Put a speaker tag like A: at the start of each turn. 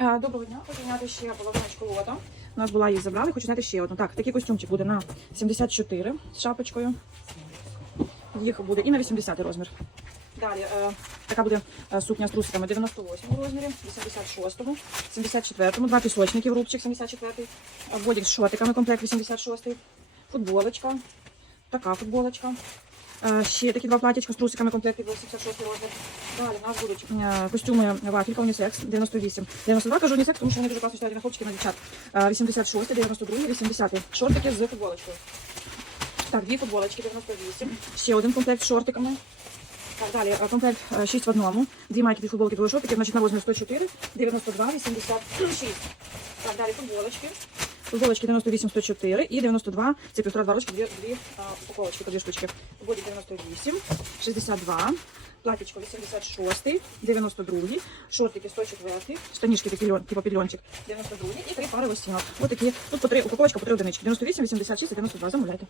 A: Е, Доброго дня, хочу зняти ще половиночку лота. У нас була їх забрали, хочу зняти ще одну. Так, такий костюмчик буде на 74 з шапочкою. Їх буде і на 80 розмір. Далі е, така буде е, сукня з трусиками 98 розмірі, 86-му, 74-му, два пісочники в рубчик 74-й, е, бодік з шортиками комплект 86-й, футболочка, така футболочка. Е, Ще такі два платічка з трусиками комплекти 86 розмір. Далі у нас будуть е, костюми вафелька унісекс 98. 92 кажу унісекс, тому що вони дуже класно стоять на хлопчики на дівчат. Е, 86, 92, 80. Шортики з футболочкою. Так, дві футболочки 98. Ще один комплект з шортиками. Так, далі е, комплект е, 6 в одному. Дві майки, дві футболки, двоє шортики, значить на розмір 104, 92, 86. Так, далі футболочки. Футболочки 98, 104 і 92. Це півтора два рочки, дві, дві а, упаковочки по дві штучки. Боді 98, 62, платічко 86, 92, шортики 104, штанішки такі льон, типу підльончик 92 і три пари лосінок. Ось такі, тут по три, упаковочка по три одинички. 98, 86 і 92. Замовляйте.